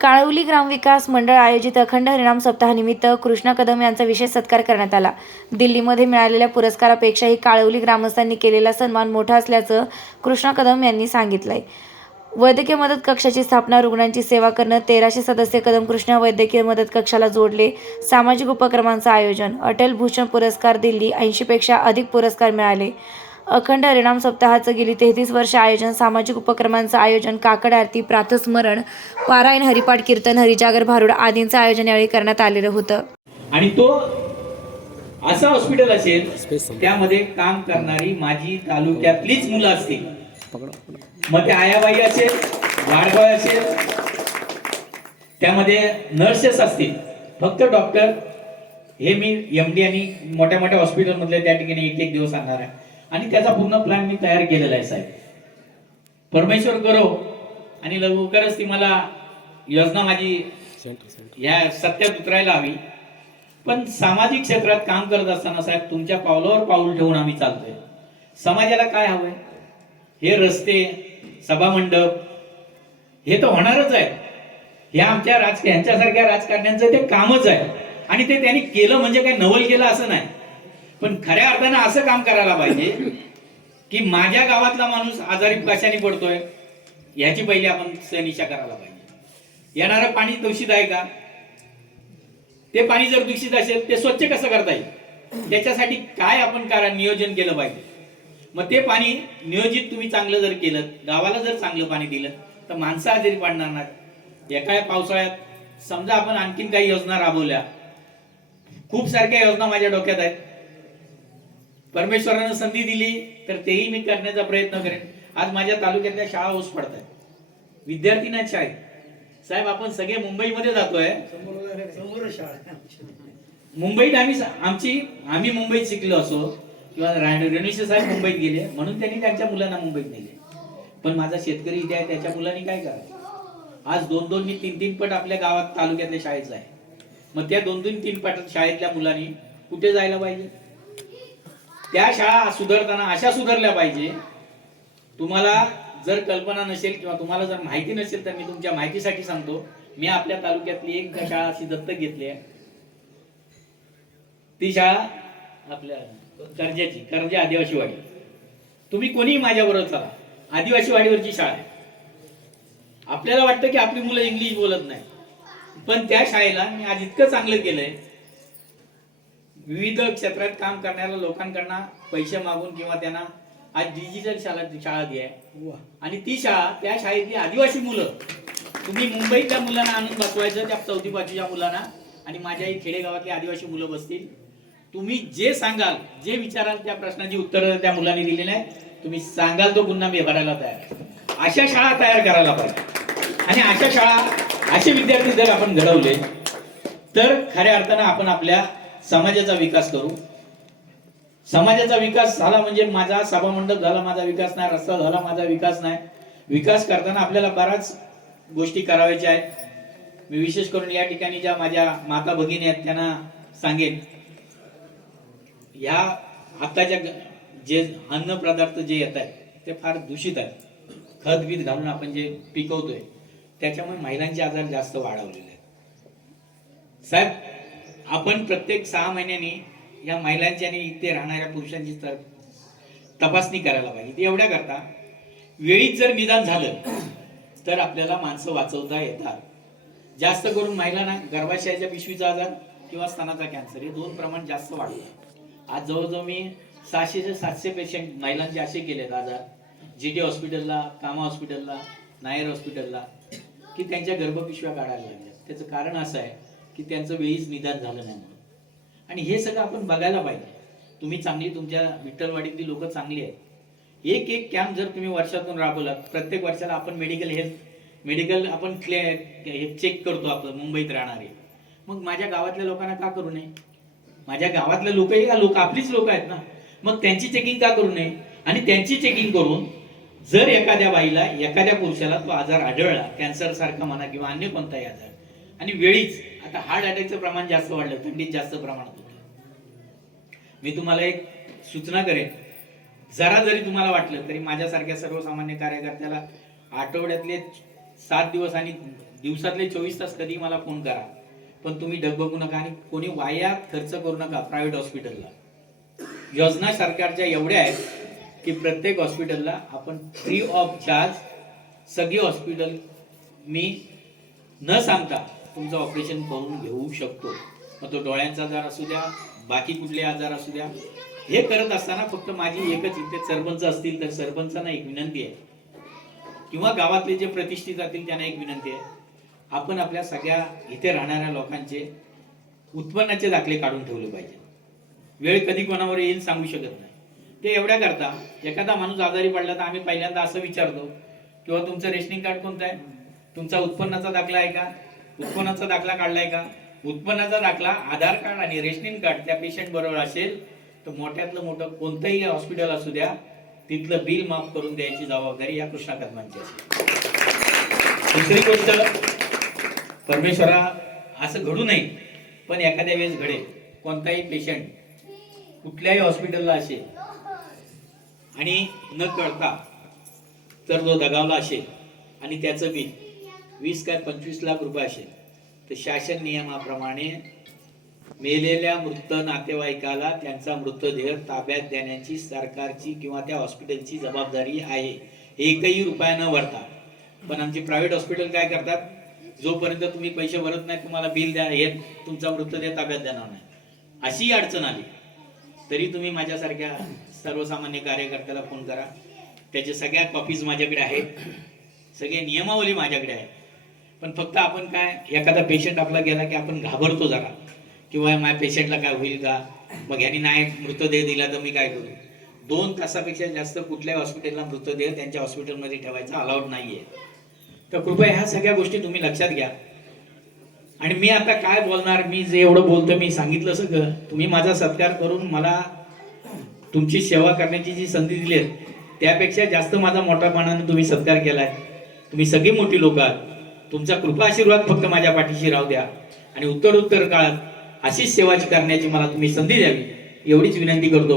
काळवली ग्रामविकास मंडळ आयोजित अखंड हरिनाम सप्ताहानिमित्त कृष्णा कदम यांचा विशेष सत्कार करण्यात आला. दिल्लीमध्ये मिळालेल्या पुरस्कारापेक्षाही काळवली ग्रामस्थांनी केलेला सन्मान मोठा असल्याचं कृष्णा कदम यांनी सांगितलंय. वैद्यकीय मदत कक्षाची स्थापना, रुग्णांची सेवा करणं, 1300 सदस्य कदम कृष्णा वैद्यकीय मदत कक्षाला जोडले, सामाजिक उपक्रमांचं आयोजन, अटल भूषण पुरस्कार दिल्ली, 80 पेक्षा अधिक पुरस्कार मिळाले. अखंड हरिनाम सप्ताहाचं गेली 33 वर्ष आयोजन, सामाजिक उपक्रमांचं आयोजन, काकड आरती, प्रातस्मरण, पारायण, हरिपाठ, कीर्तन, हरिजागर, भारुड आदींचं आयोजन यावेळी करण्यात आलेलं होतं. आणि तो असं हॉस्पिटल असेल त्यामध्ये काम करणारी माझी तालुक्यातलीच मुलं असतील. मग ते आयाबाई असेल, वाडबाई असेल, त्यामध्ये नर्सेस असतील. फक्त डॉक्टर हे मी एमडी आणि मोठ्या मोठ्या हॉस्पिटल मधले त्या ठिकाणी एक एक दिवस आणणार आहे. आणि त्याचा पूर्ण प्लॅन मी तयार केलेला आहे साहेब. परमेश्वर करो आणि लवकरच ती मला योजना माझी या सत्यात उतरायला हवी. पण सामाजिक क्षेत्रात काम करत असताना साहेब तुमच्या पावलावर पाऊल ठेवून आम्ही चालतोय. समाजाला काय हवंय? हे रस्ते, सभामंडप हे तर होणारच आहे. हे आमच्या यांच्यासारख्या राजकारण्यांचं ते कामच आहे. आणि ते त्यांनी केलं म्हणजे काय नवल केलं असं नाही. पण खऱ्या अर्थानं असं काम करायला पाहिजे की माझ्या गावातला माणूस आजारी कशाने पडतोय याची पहिली आपण सनिशा करायला पाहिजे. येणारं पाणी दूषित आहे का? ते पाणी जर दूषित असेल ते स्वच्छ कसं करता येईल त्याच्यासाठी काय आपण नियोजन केलं पाहिजे. मग ते पाणी नियोजित तुम्ही चांगलं जर केलं, गावाला जर चांगलं पाणी दिलं तर माणसं आजारी पडणार नाही. एका पावसाळ्यात समजा आपण आणखीन काही योजना राबवल्या, खूप सारख्या योजना माझ्या डोक्यात आहेत. परमेश्वरानं संधी दिली तर तेही मी करण्याचा प्रयत्न करेन. आज माझ्या तालुक्यातल्या शाळा ओस पडत आहेत, विद्यार्थी नाहीत शाळेत. साहेब आपण सगळे मुंबईमध्ये जातोय. मुंबईत आम्ही मुंबईत शिकलो असो किंवा रणविशे साहेब मुंबईत गेले म्हणून त्यांनी त्यांच्या मुलांना मुंबईत नेले. पण माझा शेतकरी इथे आहे, त्याच्या मुलांनी काय करावं? आज 2-2 आणि 3-3 पट आपल्या गावात तालुक्यातल्या शाळेचा आहे. मग त्या 2-3 पट शाळेतल्या मुलांनी कुठे जायला पाहिजे? त्या शाळा सुधारताना अशा सुधारल्या पाहिजे. तुम्हाला जर कल्पना नसेल किंवा तुम्हाला जर माहिती नसेल तर मी तुमच्या माहितीसाठी सांगतो. मी आपल्या तालुक्यातली एक शाळा अशी दत्तक घेतली आहे. ती शाळा आपल्या कर्जा आदिवासी वाडी. तुम्ही कोणीही माझ्या बरोबर चला, आदिवासी वाडीवरची शाळा आहे. आपल्याला वाटतं की आपली मुलं इंग्लिश बोलत नाही, पण त्या शाळेला मी आज इतकं चांगलं केलंय. विविध क्षेत्रात काम करणाऱ्या लोकांकडनं पैसे मागून किंवा त्यांना आज डिजिटल शाळा दी आहे. आणि ती शाळा, त्या शाळेतली आदिवासी मुलं तुम्ही मुंबईतल्या मुलांना आणून बसवायचं, त्या 4थी-5वीच्या मुलांना, आणि माझ्या खेडेगावातली आदिवासी मुलं बसतील. तुम्ही जे सांगाल, जे विचाराल त्या प्रश्नाची उत्तरं त्या मुलांनी दिलेली आहे. तुम्ही सांगाल तो पुन्हा मी भरायला तयार. अशा शाळा तयार करायला पाहिजे. आणि अशा शाळा, असे विद्यार्थी जर आपण घडवले तर खऱ्या अर्थानं आपण आपल्या समाजाचा विकास करू. समाजाचा विकास झाला म्हणजे माझा सभामंडप झाला माझा विकास नाही, रस्ता झाला माझा विकास नाही. विकास करताना आपल्याला बऱ्याच गोष्टी करायच्या आहेत. मी विशेष करून या ठिकाणी ज्या माझ्या माता भगिनी आहेत त्यांना सांगेन, ह्या आताच्या जे अन्न पदार्थ जे येत आहेत ते फार दूषित आहेत. खत बीत घालून आपण जे पिकवतोय त्याच्यामुळे महिलांचे आजार जास्त वाढवलेले आहेत. साहेब आपण प्रत्येक 6 महिन्यांनी या महिलांची आणि इथे राहणाऱ्या पुरुषांची तपासणी करायला पाहिजे. ते एवढ्या करता वेळीच जर निदान झालं तर आपल्याला माणसं वाचवता येतात. जास्त करून महिलांना गर्भाशयाच्या पिशवीचा आजार किंवा स्तनाचा कॅन्सर हे 2 प्रमाण जास्त वाढलं. आज जवळजवळ मी 600 ते 700 पेशंट महिलांचे असे केलेत आजार जीटी हॉस्पिटलला, कामा हॉस्पिटलला, नायर हॉस्पिटलला, की त्यांच्या गर्भपिशव्या काढायला लागल्या. त्याचं कारण असं आहे की त्यांचं वेळीच निदान झालं नाही. आणि हे सगळं आपण बघायला पाहिजे. तुम्ही चांगली, तुमच्या विठ्ठलवाडीतली लोक चांगली आहेत. एक कॅम्प जर तुम्ही वर्षातून राबवलात, प्रत्येक वर्षाला आपण मेडिकल आपण चेक करतो आपण मुंबईत राहणारे. मग माझ्या गावातल्या लोकांना का करू नये? माझ्या गावातले लोक आपलीच लोक आहेत ना, मग त्यांची चेकिंग का करू नये? आणि त्यांची चेकिंग करून जर एखाद्या बाईला, एखाद्या पुरुषाला तो आजार आढळला, कॅन्सर सारखा म्हणा किंवा अन्य कोणताही आजार, आणि वेळीच, आता हार्ट अटॅकचं प्रमाण जास्त वाढलं, थंडीत जास्त प्रमाणात होतं. मी तुम्हाला एक सूचना करेन, जरा जरी तुम्हाला वाटलं तरी माझ्यासारख्या सर्वसामान्य कार्यकर्त्याला आठवड्यातले 7 दिवस आणि दिवसातले 24 तास कधी मला फोन करा, पण तुम्ही डगबगू नका आणि कोणी वायात खर्च करू नका प्रायव्हेट हॉस्पिटलला. योजना सरकारच्या एवढ्या आहेत की प्रत्येक हॉस्पिटलला आपण फ्री ऑफ चार्ज सगळी हॉस्पिटल मी न सांगता तुमचं ऑपरेशन करून घेऊ शकतो. मग तो डोळ्यांचा आजार असू द्या, बाकी कुठले आजार असू द्या. हे करत असताना फक्त माझी एकच इथे सरपंच असतील तर सरपंचांना एक विनंती आहे, किंवा गावातले जे प्रतिष्ठित जातील त्यांना एक विनंती आहे, आपण आपल्या सगळ्या इथे राहणाऱ्या लोकांचे उत्पन्नाचे दाखले काढून ठेवले पाहिजे. वेळ कधी कोणावर येईल सांगू शकत नाही. ते एवढ्या करता एखादा माणूस आजारी पडला तर आम्ही पहिल्यांदा असं विचारतो, किंवा तुमचं रेशनिंग कार्ड कोणतं आहे, तुमचा उत्पन्नाचा दाखला आहे का, उत्पन्नाचा दाखला काढलाय का. उत्पन्नाचा दाखला, आधार कार्ड आणि रेशनिंग कार्ड त्या पेशंट बरोबर असेल तर मोठ्यातलं मोठं कोणतंही हॉस्पिटल असू द्या, तिथलं बिल माफ करून द्यायची जबाबदारी या कृष्णा कदमांची असेल. दुसरी गोष्ट, परमेश्वरा असं घडू नये, पण एखाद्या वेळेस घडेल, कोणताही पेशंट कुठल्याही हॉस्पिटलला असेल आणि न कळता तर तो दगावला असेल आणि त्याचं बिल 20 काय 25 लाख रुपये असेल, तर शासन नियमाप्रमाणे मेलेल्या मृत नातेवाईकाला त्यांचा मृतदेह ताब्यात देण्याची सरकारची किंवा त्या हॉस्पिटलची जबाबदारी आहे, एकही रुपया न भरता. पण आमची प्रायव्हेट हॉस्पिटल काय करतात, जोपर्यंत तुम्ही पैसे भरत नाही तुम्हाला बिल द्या, हे तुमचा मृतदेह ताब्यात देणार नाही. अशी अडचण आली तरी तुम्ही माझ्यासारख्या सर्वसामान्य कार्यकर्त्याला फोन करा, त्याच्या सगळ्या कॉपीज माझ्याकडे आहेत, सगळे नियमावली माझ्याकडे आहे. पण फक्त आपण काय, एखादा पेशंट आपला गेला की आपण घाबरतो जरा, किंवा माझ्या पेशंटला काय होईल का, मग ह्यानी नाही मृतदेह दिला तर मी काय करू. 2 तासापेक्षा जास्त कुठल्याही हॉस्पिटलला मृतदेह त्यांच्या हॉस्पिटलमध्ये ठेवायचा अलाउड नाहीये. तर कृपया ह्या सगळ्या गोष्टी तुम्ही लक्षात घ्या. आणि मी आता काय बोलणार, मी जे एवढं बोलतो मी सांगितलं सगळं. तुम्ही माझा सत्कार करून मला तुमची सेवा करण्याची जी संधी दिली आहे त्यापेक्षा जास्त माझा मोठ्यापणाने तुम्ही सत्कार केलाय. तुम्ही सगळी मोठी लोक आहात. तुमचा कृपा आशीर्वाद फक्त माझ्या पाठीशी राहू द्या आणि उत्तर काळात अशीच सेवा करण्याची मला तुम्ही संधी द्यावी एवढीच विनंती करतो.